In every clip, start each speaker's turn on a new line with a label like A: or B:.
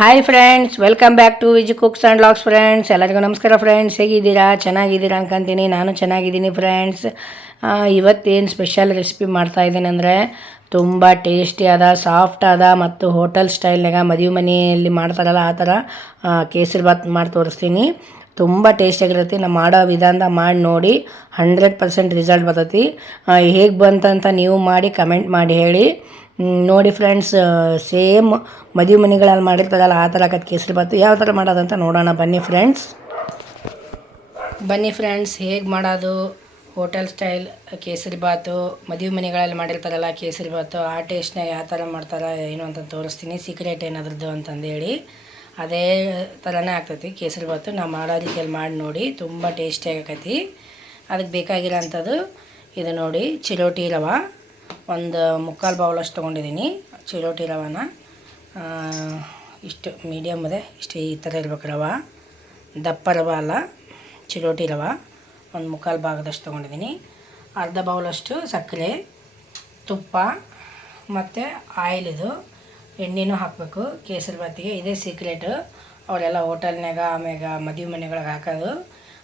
A: Hi friends welcome back to Viji cooks and logs friends ಎಲ್ಲರಿಗೂ ನಮಸ್ಕಾರ friends ಹೇಗಿದ್ದೀರಾ? ಚೆನ್ನಾಗಿದ್ದೀರಾ ಅನ್ಕೊಂತೀನಿ. ನಾನು ಚೆನ್ನಾಗಿದ್ದೀನಿ ಫ್ರೆಂಡ್ಸ್ ಇವತ್ತೇನು ಸ್ಪೆಷಲ್ ರೆಸಿಪಿ ಮಾಡ್ತಾ ಇದ್ದೀನಿ ಅಂದರೆ ತುಂಬ ಟೇಸ್ಟಿಯಾದ ಸಾಫ್ಟ್ ಆದ ಮತ್ತು ಹೋಟೆಲ್ ಸ್ಟೈಲ್ನಾಗ ಮದುವೆ ಮನೆಯಲ್ಲಿ ಮಾಡ್ತಾರಲ್ಲ ಆ ಥರ ಕೇಸರಿ ಬಾತ್ ಮಾಡಿ ತೋರಿಸ್ತೀನಿ. ತುಂಬ ಟೇಸ್ಟಿಯಾಗಿರುತ್ತೆ ನಾವು ಮಾಡೋ ವಿಧಾನದ ಮಾಡಿ ನೋಡಿ ಹಂಡ್ರೆಡ್ ಪರ್ಸೆಂಟ್ ರಿಸಲ್ಟ್ ಬರ್ತೈತಿ. ಹೇಗೆ ಬಂತಂತ ನೀವು ಮಾಡಿ ಕಮೆಂಟ್ ಮಾಡಿ ಹೇಳಿ. ನೋಡಿ ಫ್ರೆಂಡ್ಸ್ ಸೇಮ್ ಮದುವೆ ಮನೆಗಳಲ್ಲಿ ಮಾಡಿರ್ತದಲ್ಲ, ಆ ಥರ ಆಕತ್ ಕೇಸರಿ ಬಾತು ಯಾವ ಥರ ಮಾಡೋದಂತ ನೋಡೋಣ. ಬನ್ನಿ ಫ್ರೆಂಡ್ಸ್ ಬನ್ನಿ ಫ್ರೆಂಡ್ಸ್ ಹೇಗೆ ಮಾಡೋದು? ಹೋಟೆಲ್ ಸ್ಟೈಲ್ ಕೇಸರಿ ಬಾತು ಮದುವೆ ಮನೆಗಳಲ್ಲಿ ಮಾಡಿರ್ತಾರಲ್ಲ ಕೇಸರಿ ಬಾತು ಆ ಟೇಸ್ಟ್ನ ಯಾವ ಥರ ಮಾಡ್ತಾರೆ, ಏನು ಅಂತ ತೋರಿಸ್ತೀನಿ. ಸೀಕ್ರೆಟ್ ಏನಾದ್ರದ್ದು ಅಂತಂದೇಳಿ. ಅದೇ ಥರನೇ ಆಗ್ತೈತಿ ಕೇಸರಿ ಬಾತು ನಾವು ಮಾಡೋ ರೀತಿಯಲ್ಲಿ ಮಾಡಿ ನೋಡಿ. ತುಂಬ ಟೇಸ್ಟಿಯಾಗಿ ಆಕೈತಿ ಅದಕ್ಕೆ ಬೇಕಾಗಿರೋ ಅಂಥದ್ದು ಇದು ನೋಡಿ. ಚಿರೋಟಿ ರವೆ. ಒಂದು ಮುಕ್ಕಾಲು ಬೌಲಷ್ಟು ತೊಗೊಂಡಿದ್ದೀನಿ, ಚಿರೋಟಿ ರವಾನ. ಇಷ್ಟು ಮೀಡಿಯಮ್ ಅದೇ, ಇಷ್ಟು ಈ ಥರ ಇರ್ಬೇಕು ರವ. ದಪ್ಪ ರವ ಅಲ್ಲ, ಚಿರೋಟಿ ರವ. ಒಂದು ಮುಕ್ಕಾಲು ಭಾಗದಷ್ಟು ತೊಗೊಂಡಿದ್ದೀನಿ. ಅರ್ಧ ಬೌಲಷ್ಟು ಸಕ್ಕರೆ, ತುಪ್ಪ, ಮತ್ತು ಆಯಿಲ್ ಇದು. ಎಣ್ಣೆನೂ ಹಾಕಬೇಕು, ಕೇಸರಿ ಬಾತಿಗೆ. ಇದೇ ಸೀಕ್ರೆಟು ಅವರೆಲ್ಲ ಹೋಟೆಲ್ನಾಗ ಆಮ್ಯಾಗ ಮದುವೆ ಮನೆಗಳಿಗೆ ಹಾಕೋದು.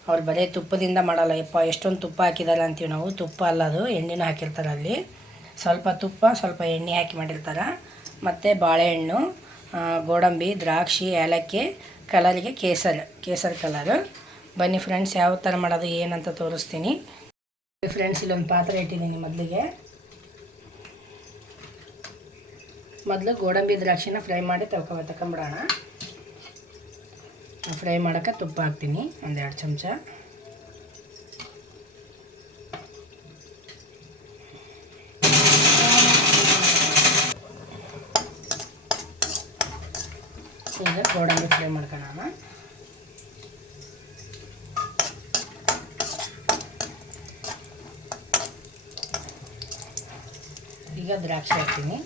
A: ಅವ್ರು ಬರೀ ತುಪ್ಪದಿಂದ ಮಾಡಲ್ಲ, ಯಪ್ಪ, ಎಷ್ಟೊಂದು ತುಪ್ಪ ಹಾಕಿದ್ದಾರೆ ಅಂತೀವಿ ನಾವು. ತುಪ್ಪ ಅಲ್ಲ ಅದು, ಎಣ್ಣೆನೂ ಹಾಕಿರ್ತಾರೆ ಅಲ್ಲಿ. ಸ್ವಲ್ಪ ತುಪ್ಪ, ಸ್ವಲ್ಪ ಎಣ್ಣೆ ಹಾಕಿ ಮಾಡಿರ್ತಾರೆ. ಮತ್ತು ಬಾಳೆಹಣ್ಣು ಗೋಡಂಬಿ, ದ್ರಾಕ್ಷಿ, ಏಲಕ್ಕಿ ಕಲರಿಗೆ ಕೇಸರ್ ಕೇಸರ್ ಕಲರ್. ಬನ್ನಿ ಫ್ರೆಂಡ್ಸ್, ಯಾವ ಥರ ಮಾಡೋದು ಏನಂತ ತೋರಿಸ್ತೀನಿ. ಫ್ರೆಂಡ್ಸ್, ಇಲ್ಲೊಂದು ಪಾತ್ರೆ ಇಟ್ಟಿದ್ದೀನಿ ಮೊದಲಿಗೆ. ಮೊದಲು ಗೋಡಂಬಿ, ದ್ರಾಕ್ಷಿನ ಫ್ರೈ ಮಾಡಿ ತಳ್ಕೊ ತಕೊಂಬಿಡೋಣ ಫ್ರೈ ಮಾಡೋಕ್ಕೆ ತುಪ್ಪ ಹಾಕ್ತೀನಿ, ಒಂದೆರಡು ಚಮಚ. ಈಗ ಗೋಡಂಬಿ ಫ್ರೈ ಮಾಡ್ಕೊಳ್ಳೋಣ ಈಗ ದ್ರಾಕ್ಷಿ ಹಾಕ್ತೀನಿ.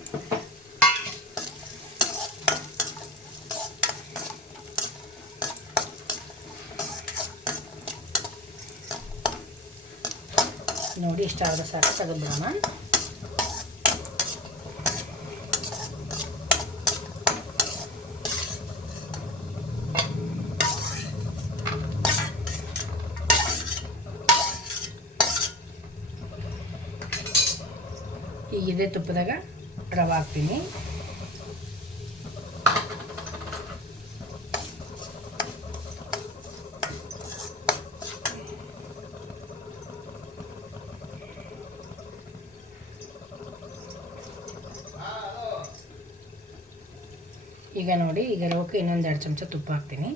A: ನೋಡಿ ಇಷ್ಟ ಆದ ಸಾಕು ತೆಗೆದ್ಬಿಡೋಣ. ಈಗ ಇದೇ ತುಪ್ಪದಾಗ ರವೆ ಹಾಕ್ತೀನಿ. ಈಗ ನೋಡಿ ಈಗ ರವಕ್ಕೆ ಇನ್ನೊಂದು ಎರಡು ಚಮಚ ತುಪ್ಪ ಹಾಕ್ತೀನಿ.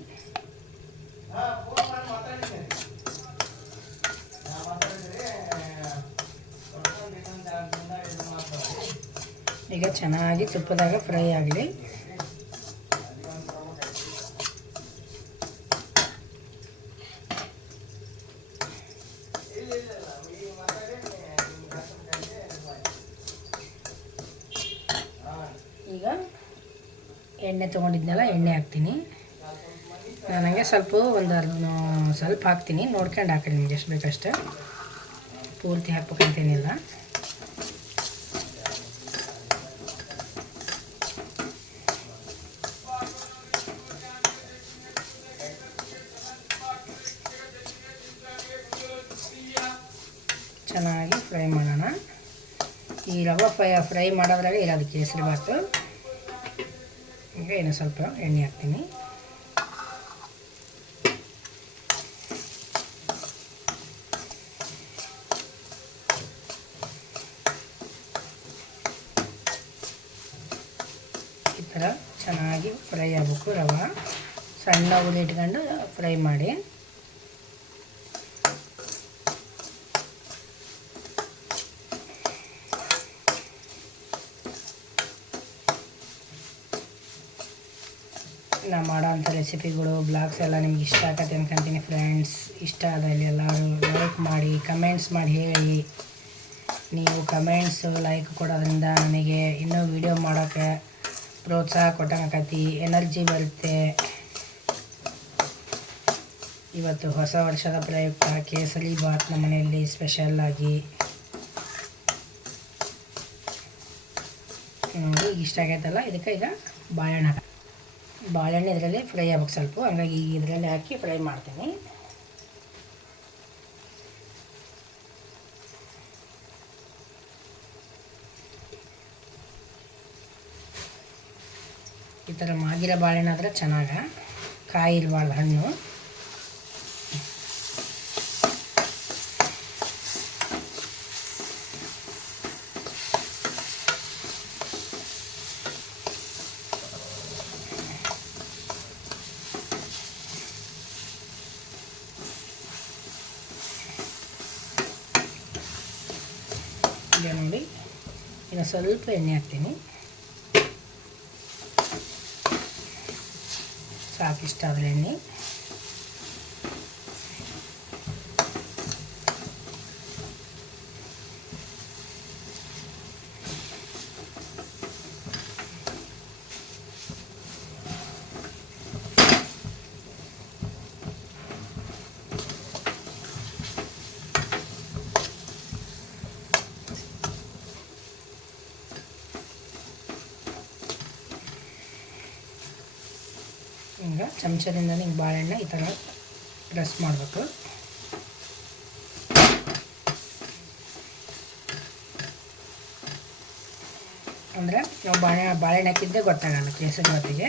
A: ಈಗ ಚೆನ್ನಾಗಿ ತುಪ್ಪದಾಗ ಫ್ರೈ ಆಗಲಿ. ಈಗ ಎಣ್ಣೆ ತೊಗೊಂಡಿದ್ನಲ್ಲ, ಎಣ್ಣೆ ಹಾಕ್ತೀನಿ. ನನಗೆ ಸ್ವಲ್ಪ ಒಂದು ಅರ್ಧ, ಸ್ವಲ್ಪ ಹಾಕ್ತೀನಿ. ನೋಡ್ಕೊಂಡು ಹಾಕಿ ನಿಮ್ಗೆ ಎಷ್ಟು ಬೇಕಷ್ಟೇ. ಪೂರ್ತಿ ಹಾಕ್ಬೇಕಂತೇನಿಲ್ಲ. ಚೆನ್ನಾಗಿ ಫ್ರೈ ಮಾಡೋಣ. ಈ ರವೆ ಫ್ರೈ ಫ್ರೈ ಮಾಡೋದ್ರಾಗ ಇರೋದು ಕೇಸರಿ ಬಾತು ಈಗ ಇನ್ನು ಸ್ವಲ್ಪ ಎಣ್ಣೆ ಹಾಕ್ತೀನಿ. ಈ ಥರ ಚೆನ್ನಾಗಿ ಫ್ರೈ ಆಗಬೇಕು ರವೆ. ಸಣ್ಣ ಉಳಿ ಇಟ್ಕೊಂಡು ಫ್ರೈ ಮಾಡಿ. ನಾ ಮಾಡೋಂಥ ರೆಸಿಪಿಗಳು, ಬ್ಲಾಗ್ಸ್ ಎಲ್ಲ ನಿಮ್ಗೆ ಇಷ್ಟ ಆಗತ್ತೆ ಅನ್ಕೊಂತೀನಿ ಫ್ರೆಂಡ್ಸ್ ಇಷ್ಟ ಆದಲ್ಲಿ ಎಲ್ಲರೂ ಲೈಕ್ ಮಾಡಿ ಕಮೆಂಟ್ಸ್ ಮಾಡಿ ಹೇಳಿ. ನೀವು ಕಮೆಂಟ್ಸು ಲೈಕ್ ಕೊಡೋದ್ರಿಂದ ನನಗೆ ಇನ್ನೂ ವಿಡಿಯೋ ಮಾಡೋಕ್ಕೆ ಪ್ರೋತ್ಸಾಹ ಕೊಟ್ಟಂಗತಿ ಎನರ್ಜಿ ಬರುತ್ತೆ. ಇವತ್ತು ಹೊಸ ವರ್ಷದ ಪ್ರಯುಕ್ತ ಕೇಸರಿ ಬಾತ್ ನಮ್ಮ ಮನೆಯಲ್ಲಿ ಸ್ಪೆಷಲ್ ಆಗಿ. ನೋಡಿ ಇಷ್ಟ ಆಗೈತಲ್ಲ? ಇದಕ್ಕೆ ಈಗ ಹಾಕ ಬಾಳೆಹಣ್ಣು ಇದರಲ್ಲಿ ಫ್ರೈ ಆಗ್ಬೇಕು ಸ್ವಲ್ಪ. ಹಂಗಾಗಿ ಇದರಲ್ಲಿ ಹಾಕಿ ಫ್ರೈ ಮಾಡ್ತೀನಿ. ಈ ಥರ ಮಾಗಿರೋ ಬಾಳೆಹಣ್ಣು ಆದರೆ ಚೆನ್ನಾಗ ಕಾಯಿ ಇರಬಾರ್ದು ಹಣ್ಣು. ಈಗ ನೋಡಿ. ಇನ್ನು ಸ್ವಲ್ಪ ಎಣ್ಣೆ ಹಾಕ್ತೀನಿ. ಸಾಕಿಷ್ಟ ಆದರೆ ಎಣ್ಣೆ ಚಮಚದಿಂದ ಹಿಂಗೆ ಬಾಳೆಹಣ್ಣು ಈ ಥರ ಪ್ರೆಸ್ ಮಾಡಬೇಕು. ಅಂದರೆ ನಾವು ಬಾಳೆ ಬಾಳೆಹಣ್ಣು ಹಾಕಿದ್ದೆ ಗೊತ್ತಾಗಲ್ಲ ಕೇಸರಿ ಹೊತ್ತಿಗೆ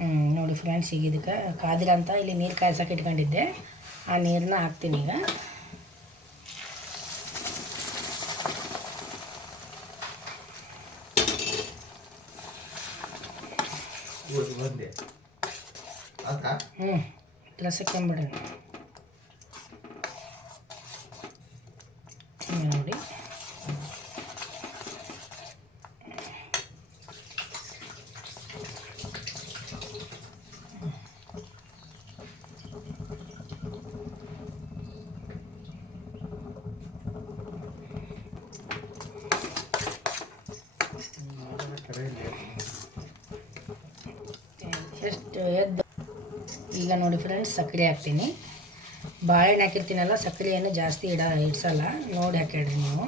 A: ಹ್ಞೂ ನೋಡಿ ಫ್ರೆಂಡ್ಸ್, ಈಗ ಇದಕ್ಕೆ ಕಾದಿರ ಅಂತ ಇಲ್ಲಿ ನೀರು ಕಾಯ್ಸಕ್ಕೆ ಇಟ್ಕೊಂಡಿದ್ದೆ. ಆ ನೀರನ್ನ ಹಾಕ್ತೀನಿ ಈಗ.
B: ಬಂದೆ. ಅಕ್ಕ
A: ಹ್ಞೂ ಲಸಕ್ಕೆ ಹಿಂಗೆ ನೋಡಿ ಎಷ್ಟು ಎದ್ದು. ಈಗ ನೋಡಿ ಫ್ರೆಂಡ್ಸ್ ಸಕ್ಕರೆ ಹಾಕ್ತೀನಿ. ಬಾಳೆಹಣ್ಣು ಹಾಕಿರ್ತೀನಲ್ಲ ಸಕ್ಕರೆಯನ್ನು ಜಾಸ್ತಿ ಇಡ, ಇಡ್ಸಲ್ಲ. ನೋಡಿ ಹಾಕಿಡ್ರಿ ನೀವು.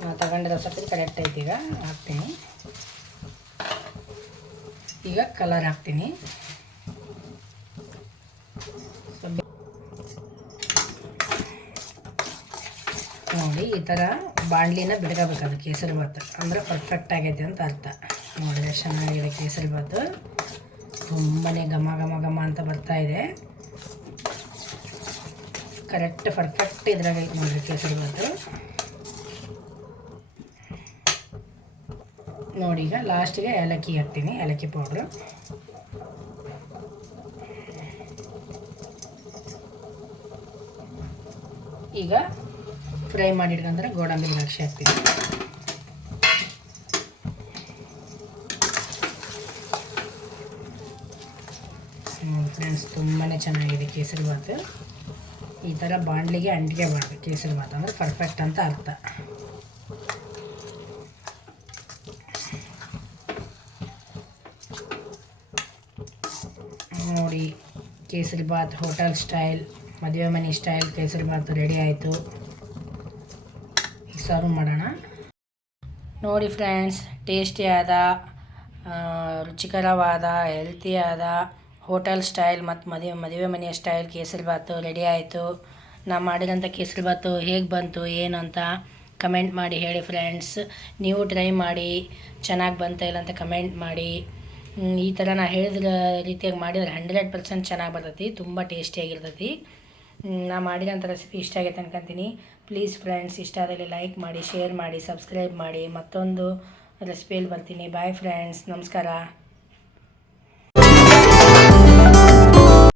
A: ನಾವು ತಗೊಂಡಿರೋ ಸಕ್ಕರೆ ಕರೆಕ್ಟ್ ಐತಿ ಈಗ. ಹಾಕ್ತೀನಿ. ಈಗ ಕಲರ್ ಹಾಕ್ತೀನಿ. ನೋಡಿ, ಈ ಥರ ಬಾಣಲಿನ ಬಿಡ್ಕೋಬೇಕು ಅದು ಕೇಸರಿ ಭಾತ್. ಅಂದರೆ ಪರ್ಫೆಕ್ಟ್ ಆಗೈತೆ ಅಂತ ಅರ್ಥ. ನೋಡಿ ಎಷ್ಟು ಚೆನ್ನಾಗಿದೆ ಕೇಸರಿ ಬಾತು ತುಂಬಾ ಘಮ ಘಮ ಘಮ ಅಂತ ಬರ್ತಾ ಇದೆ. ಕರೆಕ್ಟ್ ಪರ್ಫೆಕ್ಟ್ ಇದ್ರಾಗ ನೋಡಿರಿ ಕೇಸರಿ ಬಾತು ನೋಡಿ ಈಗ ಲಾಸ್ಟಿಗೆ ಏಲಕ್ಕಿ ಹಾಕ್ತೀನಿ, ಏಲಕ್ಕಿ ಪೌಡ್ರು ಈಗ ಫ್ರೈ ಮಾಡಿಟ್ಕೊಂಡ್ರೆ ಗೋಡಂಬಿ ದ್ರಾಕ್ಷಿ ಹಾಕ್ತೀನಿ. ಫ್ರೆಂಡ್ಸ್ ತುಂಬಾ ಚೆನ್ನಾಗಿದೆ ಕೇಸರಿ ಭಾತ್. ಈ ಥರ ಬಾಂಡ್ಲಿಗೆ ಅಂಟಿಗೆ ಮಾಡಬೇಕು ಕೇಸರಿ ಭಾತ್ ಅಂದರೆ ಪರ್ಫೆಕ್ಟ್ ಅಂತ ಅರ್ಥ. ನೋಡಿ, ಕೇಸರಿ ಭಾತ್ ಹೋಟೆಲ್ ಸ್ಟೈಲ್, ಮದುವೆ ಮನೆ ಸ್ಟೈಲ್ ಕೇಸರಿ ಭಾತ್ ರೆಡಿ ಆಯಿತು. ಸರ್ವ್ ಮಾಡೋಣ. ನೋಡಿ ಫ್ರೆಂಡ್ಸ್, ಟೇಸ್ಟಿಯಾದ ರುಚಿಕರವಾದ ಹೆಲ್ತಿಯಾದ ಹೋಟೆಲ್ ಸ್ಟೈಲ್ ಮತ್ತು ಮದುವೆ ಮದುವೆ ಮನೆಯ ಸ್ಟೈಲ್ ಕೇಸರಿ ಭಾತು ರೆಡಿ ಆಯಿತು. ನಾ ಮಾಡಿದಂಥ ಕೇಸರಿ ಭಾತು ಹೇಗೆ ಬಂತು, ಏನು ಅಂತ ಕಮೆಂಟ್ ಮಾಡಿ ಹೇಳಿ ಫ್ರೆಂಡ್ಸ್ ನೀವು ಟ್ರೈ ಮಾಡಿ, ಚೆನ್ನಾಗಿ ಬಂತ ಇಲ್ಲ ಅಂತ ಕಮೆಂಟ್ ಮಾಡಿ. ಈ ಥರ ನಾ ಹೇಳಿದ ರೀತಿಯಾಗಿ ಮಾಡಿದ್ರೆ ಹಂಡ್ರೆಡ್ ಪರ್ಸೆಂಟ್ ಚೆನ್ನಾಗಿ ಬರ್ತೈತಿ, ತುಂಬ ಟೇಸ್ಟಿಯಾಗಿರ್ತೈತಿ ನಾ ಮಾಡಿದಂಥ ರೆಸಿಪಿ ಇಷ್ಟ ಆಗೈತೆ ಅನ್ಕೊಂತೀನಿ. ಪ್ಲೀಸ್ ಫ್ರೆಂಡ್ಸ್ ಇಷ್ಟ ಆದಲ್ಲಿ ಲೈಕ್ ಮಾಡಿ ಶೇರ್ ಮಾಡಿ ಸಬ್ಸ್ಕ್ರೈಬ್ ಮಾಡಿ. ಮತ್ತೊಂದು ರೆಸಿಪಿಯಲ್ಲಿ ಬರ್ತೀನಿ. ಬಾಯ್ ಫ್ರೆಂಡ್ಸ್ ನಮಸ್ಕಾರ.